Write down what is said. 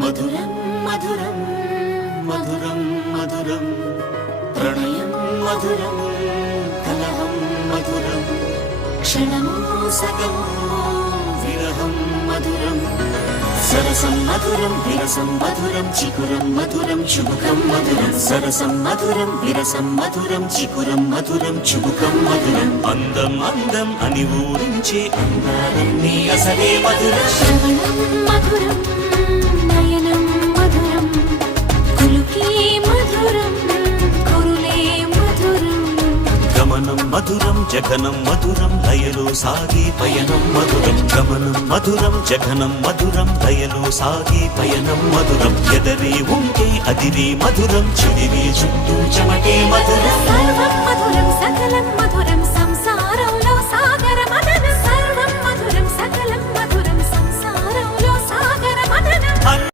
మధురం మధురం మధురం మధురం ప్రణయం మధురం కలహం మధురం క్షణము సగము విరహం మధురం సరసం మధురం విరసం మధురం చికురం మధురం చుబుకం మధురం సరసం మధురం విరసం మధురం చికురం మధురం చుబుకం మధురం అందం అందం అని ఊరించే అందాలన్నీ అసలే మధురం శ్రవణం మధురం నయనం మధురం కులుకే మధురం కురులే మధురం గమనం మధురం జగనం మధురం లయలో సాగే పయనం మధురం గమనం మధురం జగనం మధురం లయలో సాగే పయనం మధురం ఎదరే ఉంటే అదిరే మధురం చెదిరే చుట్టూ చెమటే మధురం సర్వం మధురం సకలం మధురం